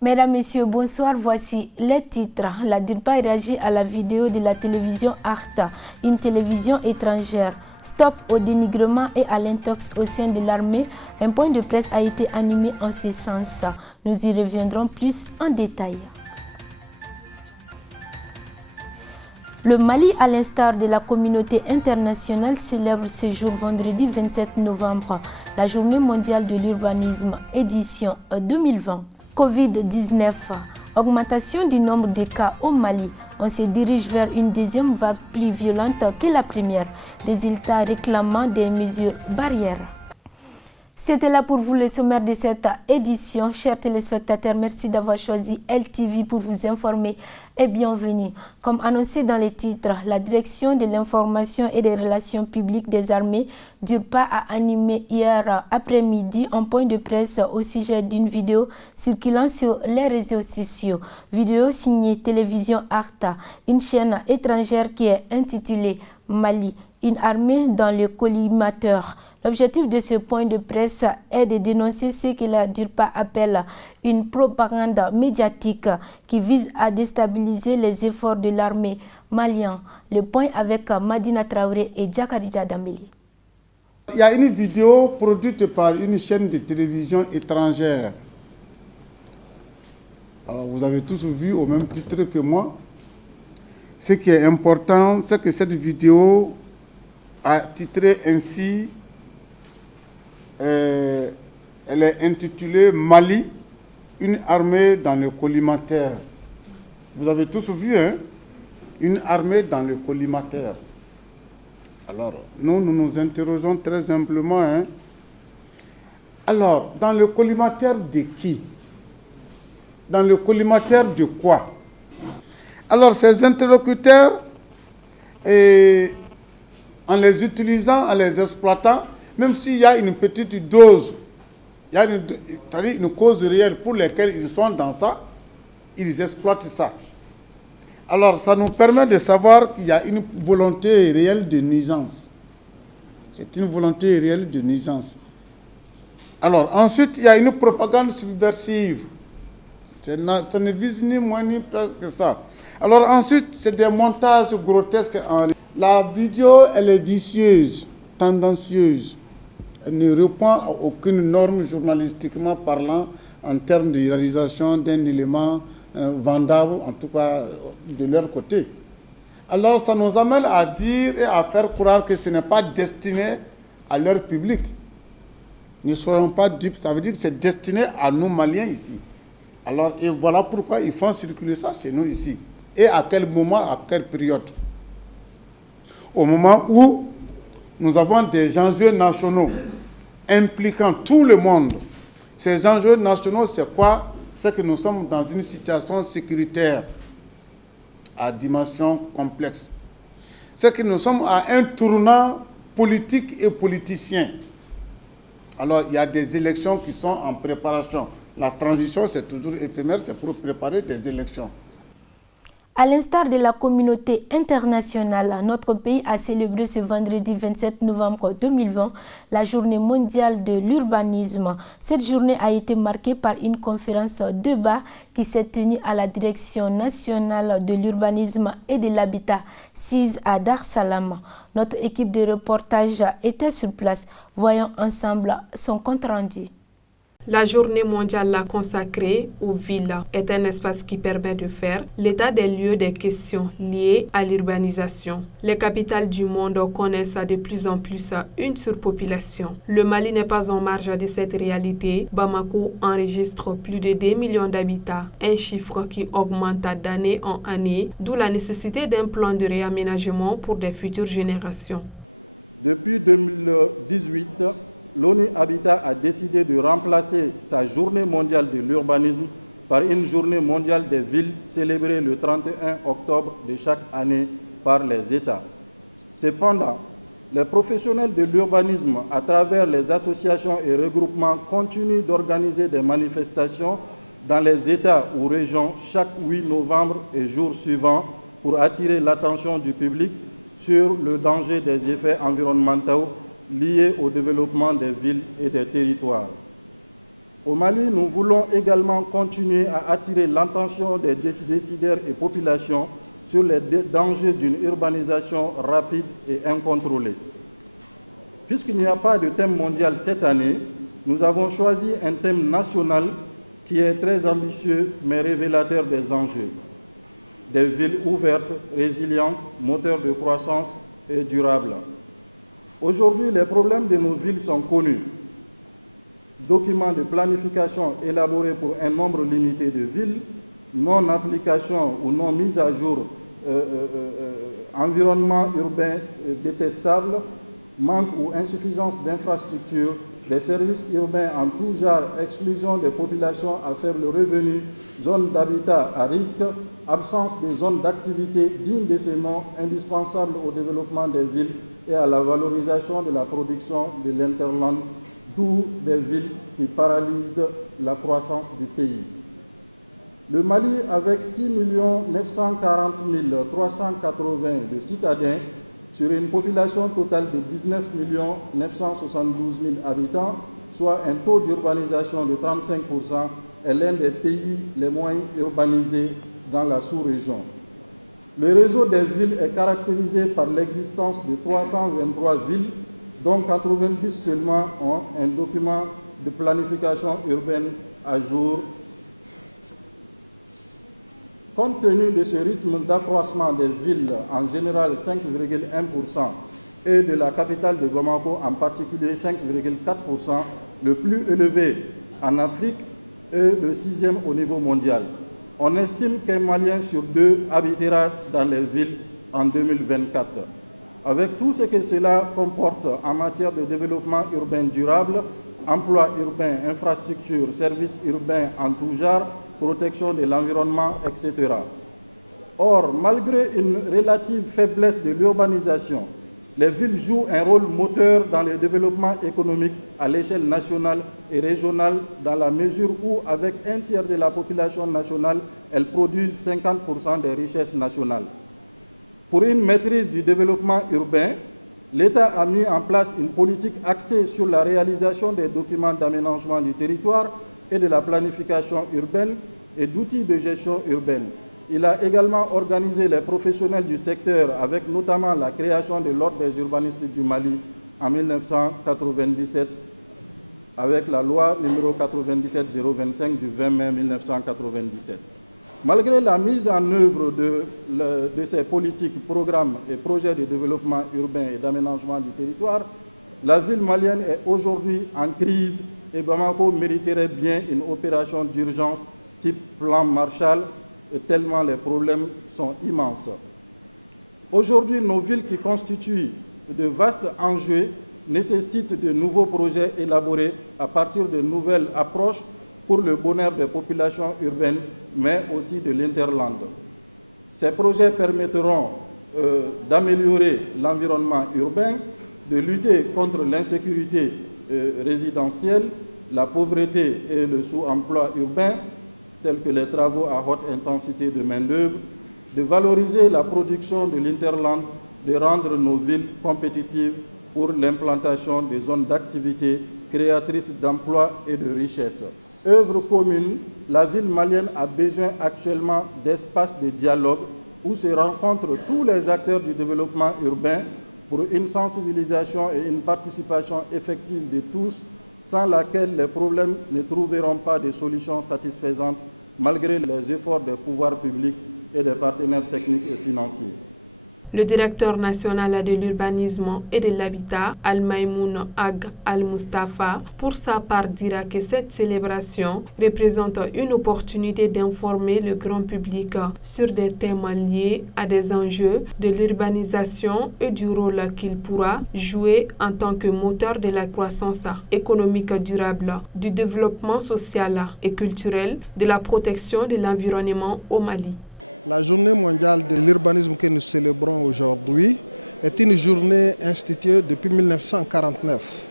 Mesdames, Messieurs, bonsoir. Voici les titres. La DIRPA réagit à la vidéo de la télévision Arte, une télévision étrangère. Stop au dénigrement et à l'intox au sein de l'armée. Un point de presse a été animé en ce sens. Nous y reviendrons plus en détail. Le Mali, à l'instar de la communauté internationale, célèbre ce jour vendredi 27 novembre la Journée mondiale de l'urbanisme, édition 2020. Covid-19, augmentation du nombre de cas au Mali. On se dirige vers une deuxième vague plus violente que la première, résultat réclamant des mesures barrières. C'était là pour vous le sommaire de cette édition. Chers téléspectateurs, merci d'avoir choisi LTV pour vous informer et bienvenue. Comme annoncé dans les titres, la Direction de l'information et des relations publiques des armées DIRPA a animé hier après-midi un point de presse au sujet d'une vidéo circulant sur les réseaux sociaux. Vidéo signée Télévision Arta, une chaîne étrangère qui est intitulée Mali, une armée dans le collimateur. L'objectif de ce point de presse est de dénoncer ce que la DIRPA appelle une propagande médiatique qui vise à déstabiliser les efforts de l'armée malienne. Le point avec Madina Traoré et Djakarija Dambeli. Il y a une vidéo produite par une chaîne de télévision étrangère. Alors, vous avez tous vu au même titre que moi. Ce qui est important, c'est que cette vidéo a titré ainsi. Elle est intitulée Mali, une armée dans le collimateur. Vous avez tous vu, hein? Une armée dans le collimateur. Alors, nous nous interrogeons très simplement. Hein? Alors, dans le collimateur de qui? Dans le collimateur de quoi? Alors, ces interlocuteurs, en les utilisant, en les exploitant, même s'il y a une petite dose, il y a une cause réelle pour laquelle ils sont dans ça, ils exploitent ça. Alors, ça nous permet de savoir qu'il y a une volonté réelle de nuisance. C'est une volonté réelle de nuisance. Alors, ensuite, il y a une propagande subversive. Ça ne vise ni moins ni plus que ça. Alors, ensuite, c'est des montages grotesques. La vidéo, elle est vicieuse, tendancieuse. Elle ne répond à aucune norme journalistiquement parlant en termes de réalisation d'un élément vendable, en tout cas de leur côté. Alors ça nous amène à dire et à faire croire que ce n'est pas destiné à leur public. Ne soyons pas dupes, ça veut dire que c'est destiné à nous Maliens ici. Alors, et voilà pourquoi ils font circuler ça chez nous ici. Et à quel moment, à quelle période? Au moment où nous avons des enjeux nationaux impliquant tout le monde. Ces enjeux nationaux, c'est quoi? C'est que nous sommes dans une situation sécuritaire à dimension complexe. C'est que nous sommes à un tournant politique et politicien. Alors, il y a des élections qui sont en préparation. La transition, c'est toujours éphémère, c'est pour préparer des élections. À l'instar de la communauté internationale, notre pays a célébré ce vendredi 27 novembre 2020 la journée mondiale de l'urbanisme. Cette journée a été marquée par une conférence débat qui s'est tenue à la Direction nationale de l'urbanisme et de l'habitat, CIS à Dar Salam. Notre équipe de reportage était sur place. Voyons ensemble son compte rendu. La journée mondiale consacrée aux villes est un espace qui permet de faire l'état des lieux des questions liées à l'urbanisation. Les capitales du monde connaissent de plus en plus une surpopulation. Le Mali n'est pas en marge de cette réalité. Bamako enregistre plus de 2 millions d'habitants, un chiffre qui augmente d'année en année, d'où la nécessité d'un plan de réaménagement pour des futures générations. Depuis 2018, l'ONU Habitat a décidé de remplacer sa journée mondiale de l'urbanisme par une journée mondiale des villes célébrée le 31 octobre de chaque année par les États. Cependant, les professionnels de l'urbanisme, à travers les associations et regroupements, continuent d'organiser des manifestations dans les États ou régions chaque 8 novembre et jour suivant pour attirer l'attention du public sur le danger des effets environnementaux liés au développement des villes et des territoires. Au Mali, nous voulons également continuer à attirer l'attention des décideurs et populations sur les dangers d'une urbanisation rapide et incontrôlée. Puisqu'il n'y a pas de thème mondial cette année, nous avons choisi un thème national qui est très ambitieux mais révélateur des enjeux. Des villes ouvertes, résilientes, moteurs de croissance et durables. Aujourd'hui, les problèmes de nos villes sont connus. Documents de planification élaborés pour un nombre limité de villes, non-application ou non-mise à jour, environnement urbain détestable, manque ou insuffisance d'infrastructures, des services urbains en tout genre, exclusion des populations à faible revenu, zones d'habitat à risque, absence de zones d'activité dignes de ce nom, indispensables au développement des villes et à la valorisation de la production de l'interland, d'où des villes qui paralysent la croissance du pays. Le Mali, avec 6 940 380 de citadins, sur une population totale de 19 972 000 habitants, soit un taux d'urbanisation de 35%, est l'un des pays les moins urbanisés dans la sous-région. Le réseau des villes est caractérisé par l'existence de 323 villes, dont 90 seulement ont un document de planification urbaine à jour. Compte tenu de ce rythme d'accroissement des villes, en général 5,1%, et de la capitale de Bamako en particulier 5,4%, le plus élevé en Afrique et le 6e au niveau mondial. On estime qu'un Malien sur 2 habitera dans les villes en 2024. Avec tout ce que cela comporte en matière de développement urbain durable, emploi urbain, infrastructures, services urbains en tout genre, protection de l'environnement, etc. Or, malgré une relative faiblesse de l'urbanisation, les villes jouent un rôle moteur dans le développement économique à l'échelle nationale et régionale dans la mesure où, avec un tiers de la population nationale, elles produisent 50% des richesses nationales. Pour une maîtrise du développement urbain, l'État a mis en place une politique axée sur la réalisation des documents d'aménagement du territoire et de la planification urbaine et d'outils de gestion urbaine. Il a également organisé les professionnels du secteur avec notamment la création de l'Ordre des urbanistes du Mali en 1997 avec la loi numéro 97-025 du 20 mai 1997. Malgré la mise en œuvre de ces politiques, programmes et projets de développement urbain et d'aménagement du territoire, la ville malienne est aujourd'hui en crise et Bamako mériterait bien une opération d'urgence type plan Marshall, et tellement les problèmes sont immenses. Aujourd'hui, nos villes qui constituent de vastes enjeux nécessitent de nouveaux projets élaborés à partir de nouvelles approches pour le bonheur des populations urbaines, mais aussi de l'interland. Ces projets permettront d'améliorer l'environnement urbain, de lutter contre l'insécurité résidentielle, la pauvreté et le sous-emploi urbain, tels que les travaux à haute intensité de main-d'œuvre, de valoriser la production de l'interland, de rendre nos villes compétitives pour l'implantation des zones d'activité créatrices d'emplois et de richesses. Œuvre commune, la ville malienne a besoin actuellement d'espaces de dialogue où se rencontrent tous les acteurs du développement urbain pour une sensibilisation et une participation effective de tous, sans laquelle les problèmes ne trouveront pas de solutions satisfaisantes malgré les efforts des pouvoirs publics et des partenaires techniques et financiers. Le directeur national de l'urbanisme et de l'habitat, Al-Maïmoun Ag Al-Mustafa, pour sa part dira que cette célébration représente une opportunité d'informer le grand public sur des thèmes liés à des enjeux de l'urbanisation et du rôle qu'il pourra jouer en tant que moteur de la croissance économique durable, du développement social et culturel, de la protection de l'environnement au Mali. La journée mondiale de l'urbanisme que nous célébrons aujourd'hui est une journée instituée depuis 1949.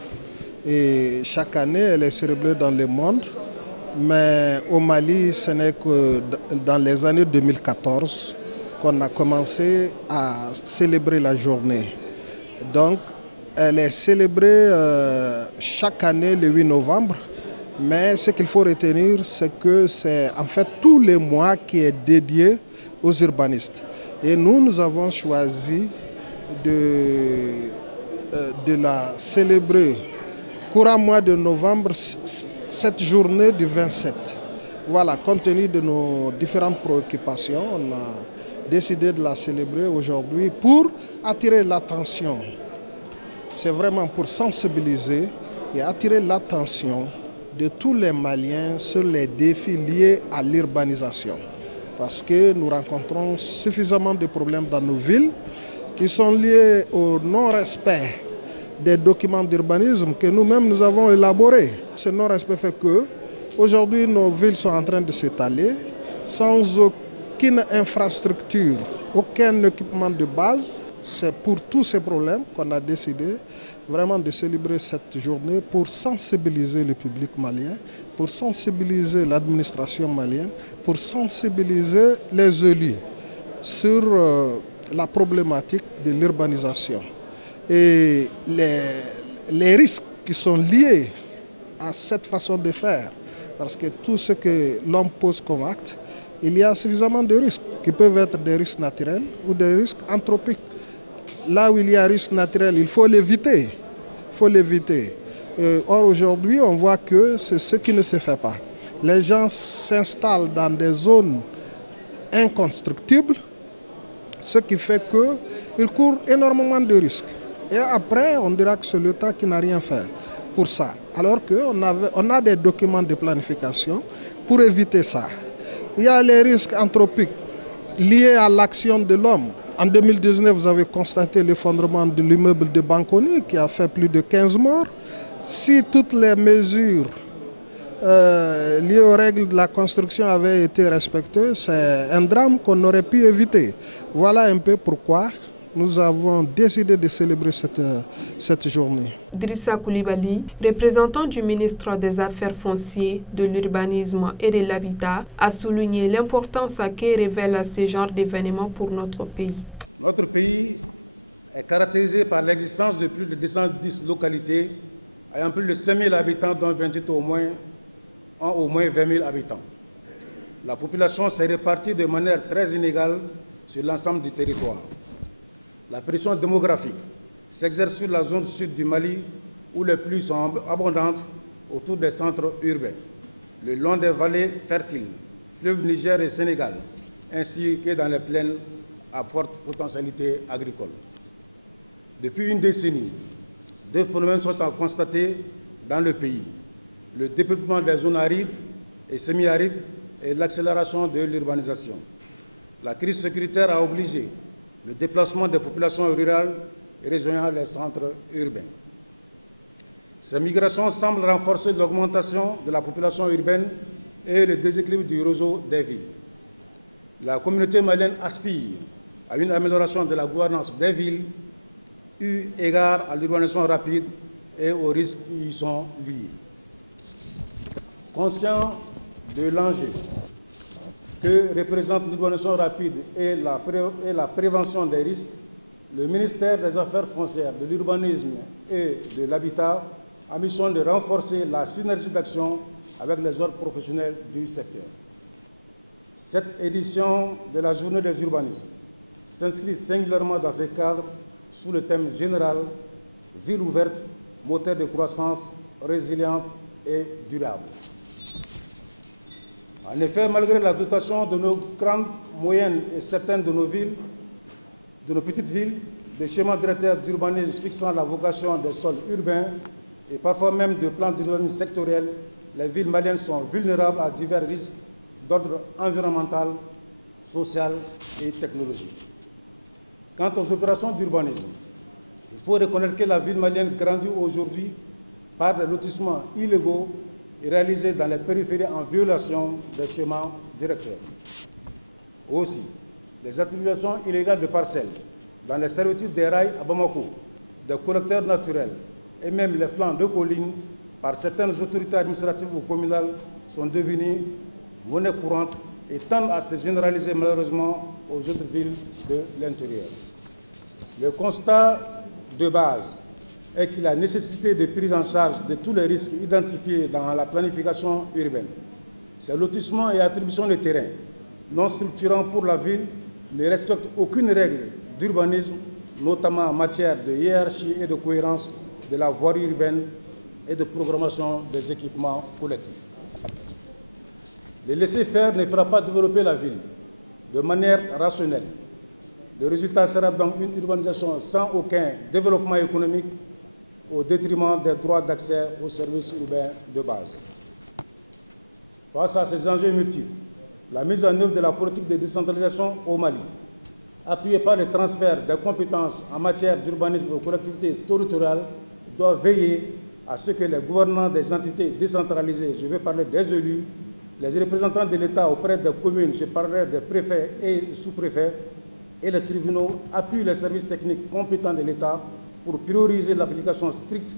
Et chaque année, elle est célébrée dans le monde. Mais au Mali, ce n'est que dans les années 2014 qu'on a commencé à célébrer la journée. Donc, elle est célébrée chaque année le 8 novembre. Mais ce qu'il faut retenir, c'est que c'est en fait tous les mois qui est dédié aux urbanistes. Et nous avons choisi de la célébrer courant mois de novembre, cette journée du 27. Voilà, compte tenu de nos différentes préoccupations, on a décidé de la célébrer aujourd'hui pour attirer l'attention. C'est vraiment pour sensibiliser et attirer l'attention de tous les Maliens sur les défis liés à l'urbanisation. Parce que nous rencontrons suffisamment de problèmes dans nos villes qui sont liés au non-respect des documents d'urbanisme que nous-mêmes nous avons élaborés. Ce non-respect fait que aujourd'hui nos villes sont en train de s'étaler sans aucune infrastructure, aucun équipement de base. C'est pour tous ces problèmes qu'on a décidé vraiment de célébrer cette journée pour sensibiliser le public malien, pour sensibiliser l'administration malienne, pour sensibiliser les élus sur la problématique de l'urbanisation et les risques qui sont liés à cette façon de faire. Parce que tout ce que l'homme pose comme acte, il y a suffisamment de risques qui peuvent être des risques naturels ou des risques anthropiques. Là où il y a risque naturel, il faut l'éviter. Or aujourd'hui, on voit que c'est ce qui ne se fait pas. Les gens s'installent dans des zones inconstructibles, ce qui fait qu'ils courent énormément de risques. Et après, on dira que c'est l'État qui n'a rien fait pour ça. Alors qu'on a des documents de planification pour éviter ça. Il y a les risques anthropiques liés à l'action de l'homme. En 2019, vous avez constaté l'effondrement de l'immeuble de Banconi qui a fait plus de 15 morts. Si toutes les mesures liées aux règles de la construction avaient été respectées, c'est un drame qu'on aurait pu éviter. Voilà un peu pourquoi nous avons décidé de célébrer cette journée. Drissa Koulibaly, représentant du ministre des Affaires foncières, de l'urbanisme et de l'habitat, a souligné l'importance que révèle ce genre d'événements pour notre pays. Notre pays est caractérisé par l'existence de plus de 210 localités ayant plus de 5 000 habitants, dont 28 ont au moins 20 000 habitants. La population s'est répartie de manière très inégale sur l'ensemble du territoire. La pression démographique s'exerce sur la zone sud du Mali, où les pluies sont abondantes autour des centres urbains, le long des vallées fertiles, fleuves Niger et Sénégal, ainsi que dans les plaines à forte potentialité agricole. Depuis une décennie, deux phénomènes sont à constater dans le pays: le dépeuplement des zones arides et semi-arides et l'accélération de l'urbanisation. La crise sécuritaire a obligé le déplacement des populations rurales rejoignant les centres urbains. Ces migrations semblent renforcer l'augmentation de la population urbaine et le déséquilibre du réseau des villes. La communauté malienne aspire à une amélioration de la gouvernance des villes, eu égard à l'urbanisation rapide et aux risques qui y sont liés. Conscient de l'enjeu que représente l'urbanisation rapide et la prévention des risques, le ministère des Affaires foncières, de l'urbanisme et de l'habitat a mission de renforcer la synergie d'action avec les autres professionnels du secteur. Cette édition de la Journée des urbanistes s'inscrit singulièrement dans ce cadre sous le thème général « Ville ouverte, moteur de croissance, résiliente et durable ». En effet, malgré la dotation de nos grandes, moyennes et certaines de nos villes, de nos petites villes, des schémas directeurs d'urbanisme fixant la vocation des sols urbains et parfois même de plans d'urbanisme sectoriels, les villes maliennes sont vulnérables à divers risques d'ordre environnemental, social et technologique. Quant aux opérations d'urbanisme, il faut reconnaître que la ville malienne grandit aujourd'hui par des lotissements illégaux et réalisés dans les périphéries en violation des schémas directeurs. Aussi, les attributions illégales de parcelles dans les servitudes des rails à Bamako, des collecteurs naturels et même les flancs de collines par certaines autorités administratives ou communales sont devenues monnaie courante et tendent à se généraliser malheureusement aux autres villes de l'intérieur. Le constat de base est qu'il y a nécessité de prise en charge de tous les risques identifiés dans la planification urbaine. Ces lotissements et attributions de terrains non structurants pour la ville ne respectent aucune règle d'urbanisme, notamment en matière de hiérarchie et de cohérence de la voirie urbaine et de programmation des équipements collectifs. Le laisser-faire ne fera pas développer la ville de manière rationnelle. Le résultat sera donc une urbanisation sans aucun développement économique au détriment des droits d'accès aux services urbains de base. Face à ces enjeux multiples, la mise en œuvre de la politique de décentralisation au Mali, appuyée par le transfert des compétences en matière d'urbanisme aux collectivités territoriales, doit veiller à ce que les gouvernants des entités décentralisées, je vais parler des élus, les représentants de l'État auprès des communes, je parlerai des préfets et sous-préfets, et les tribunaux appuient les services techniques compétents de l'État pour prioriser l'application stricte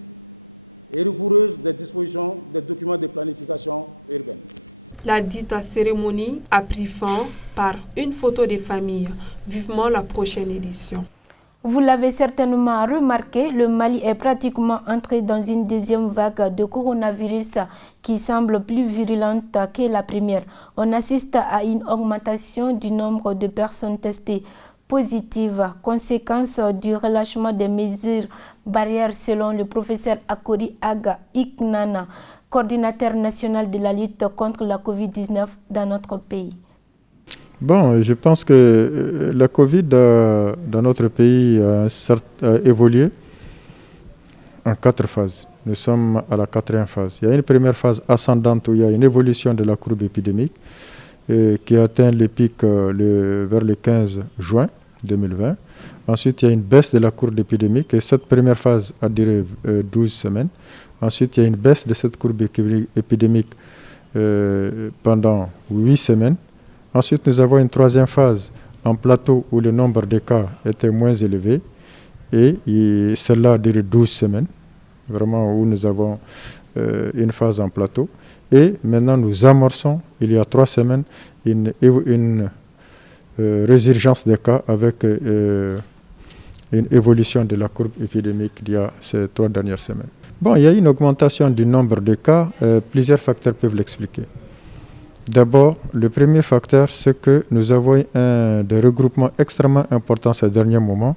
et rigoureuse des dispositions des documents de planification urbaine. La dite cérémonie a pris fin par une photo de famille. Vivement la prochaine édition. Vous l'avez certainement remarqué, le Mali est pratiquement entré dans une deuxième vague de coronavirus qui semble plus virulente que la première. On assiste à une augmentation du nombre de personnes testées positives, conséquence du relâchement des mesures barrières selon le professeur Akori Aga Iknana, coordinateur national de la lutte contre la COVID-19 dans notre pays. Bon, je pense que la Covid dans notre pays a évolué en 4 phases. Nous sommes à la 4e phase. Il y a une première phase ascendante où il y a une évolution de la courbe épidémique qui atteint le pic vers le 15 juin 2020. Ensuite, il y a une baisse de la courbe épidémique et cette première phase a duré 12 semaines. Ensuite, il y a une baisse de cette courbe épidémique pendant 8 semaines. Ensuite, nous avons une 3e phase en plateau où le nombre de cas était moins élevé et celle-là a duré 12 semaines, vraiment où nous avons une phase en plateau. Et maintenant, nous amorçons, il y a 3 semaines, une résurgence des cas avec une évolution de la courbe épidémique il y a ces 3 dernières semaines. Bon, il y a une augmentation du nombre de cas, plusieurs facteurs peuvent l'expliquer. D'abord, le premier facteur, c'est que nous avons des regroupements extrêmement importants ces derniers moments,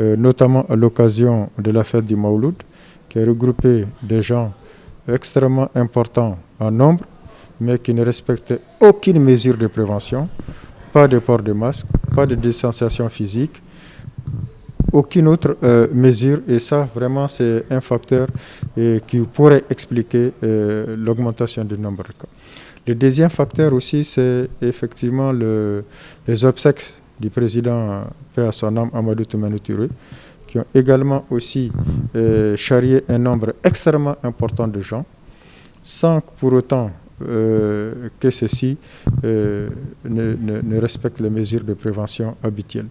notamment à l'occasion de la fête du Mawlud, qui a regroupé des gens extrêmement importants en nombre, mais qui ne respectaient aucune mesure de prévention, pas de port de masque, pas de distanciation physique, aucune autre mesure, et ça vraiment c'est un facteur qui pourrait expliquer l'augmentation du nombre de cas. Le deuxième facteur aussi, c'est effectivement les obsèques du président, paix à son âme, Amadou Toumani Touré, qui ont également aussi charrié un nombre extrêmement important de gens, sans pour autant que ceux-ci ne respectent les mesures de prévention habituelles.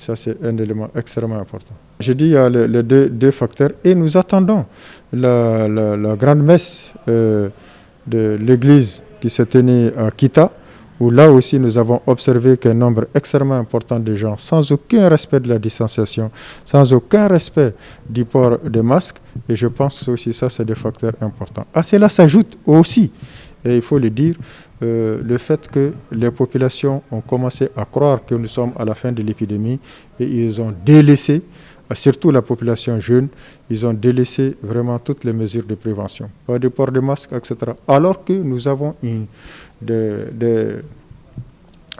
Ça, c'est un élément extrêmement important. Je dis il y a les deux facteurs et nous attendons la grande messe de l'église qui s'est tenue à Kita, où là aussi nous avons observé qu'un nombre extrêmement important de gens, sans aucun respect de la distanciation, sans aucun respect du port des masques, et je pense que aussi ça c'est des facteurs importants. À cela s'ajoute aussi, et il faut le dire, le fait que les populations ont commencé à croire que nous sommes à la fin de l'épidémie et ils ont délaissé, surtout la population jeune, ils ont délaissé vraiment toutes les mesures de prévention. Pas de port de masque, etc. Alors que nous avons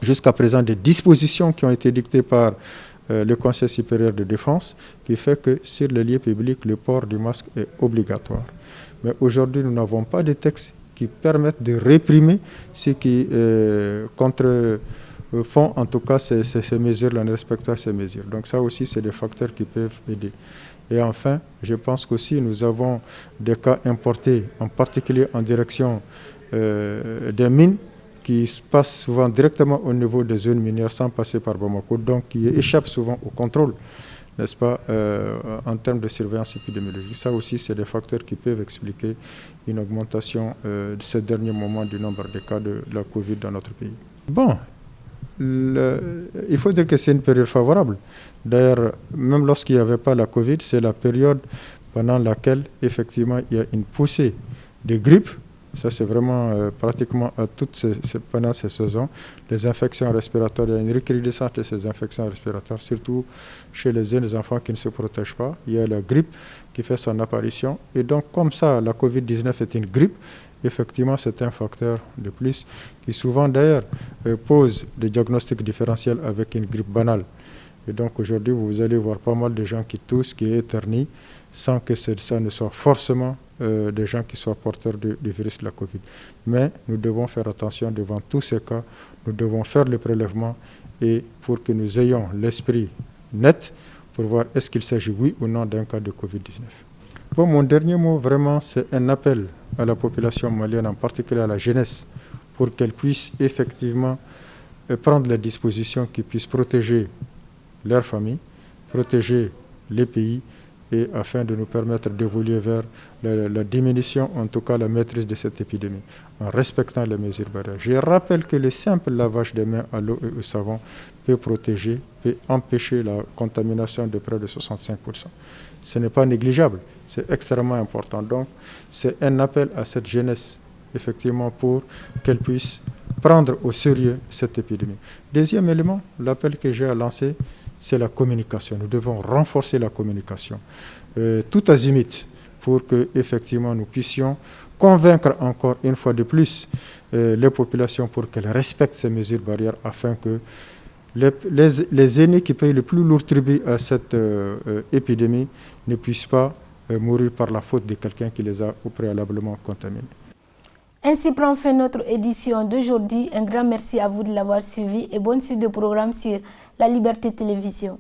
jusqu'à présent des dispositions qui ont été dictées par le Conseil supérieur de défense qui fait que sur les lieux publics, le port du masque est obligatoire. Mais aujourd'hui, nous n'avons pas de texte qui permettent de réprimer ceux qui font en tout cas ces mesures-là, ne respectent pas ces mesures. Donc ça aussi, c'est des facteurs qui peuvent aider. Et enfin, je pense qu'aussi nous avons des cas importés, en particulier en direction des mines, qui passent souvent directement au niveau des zones minières sans passer par Bamako, donc qui échappent souvent au contrôle, n'est-ce pas, en termes de surveillance épidémiologique. Ça aussi, c'est des facteurs qui peuvent expliquer une augmentation de ces derniers moments du nombre de cas de la Covid dans notre pays. Bon, il faut dire que c'est une période favorable. D'ailleurs, même lorsqu'il n'y avait pas la Covid, c'est la période pendant laquelle, effectivement, il y a une poussée de grippe. Ça, c'est vraiment pratiquement à pendant ces saisons. Les infections respiratoires, il y a une recrudescence de ces infections respiratoires, surtout chez les jeunes enfants qui ne se protègent pas. Il y a la grippe qui fait son apparition. Et donc, comme ça, la Covid-19 est une grippe, effectivement, c'est un facteur de plus qui souvent, d'ailleurs, pose des diagnostics différentiels avec une grippe banale. Et donc, aujourd'hui, vous allez voir pas mal de gens qui toussent, qui éternuent, sans que ça ne soit forcément des gens qui soient porteurs du virus de la Covid. Mais nous devons faire attention devant tous ces cas. Nous devons faire le prélèvement et pour que nous ayons l'esprit net pour voir est-ce qu'il s'agit oui ou non d'un cas de Covid-19. Bon, mon dernier mot, vraiment, c'est un appel à la population malienne, en particulier à la jeunesse, pour qu'elle puisse effectivement prendre les dispositions qui puissent protéger leur famille, protéger les pays, et afin de nous permettre d'évoluer vers la diminution, en tout cas la maîtrise de cette épidémie, en respectant les mesures barrières. Je rappelle que le simple lavage des mains à l'eau et au savon peut protéger, peut empêcher la contamination de près de 65%. Ce n'est pas négligeable, c'est extrêmement important. Donc, c'est un appel à cette jeunesse, effectivement, pour qu'elle puisse prendre au sérieux cette épidémie. Deuxième élément, l'appel que j'ai à lancer, c'est la communication. Nous devons renforcer la communication, tout azimut, pour que effectivement nous puissions convaincre encore une fois de plus les populations pour qu'elles respectent ces mesures barrières afin que les aînés qui payent le plus lourd tribut à cette épidémie ne puissent pas mourir par la faute de quelqu'un qui les a au préalablement contaminés. Ainsi prend fin notre édition d'aujourd'hui. Un grand merci à vous de l'avoir suivi et bonne suite de programme sur La Liberté Télévision.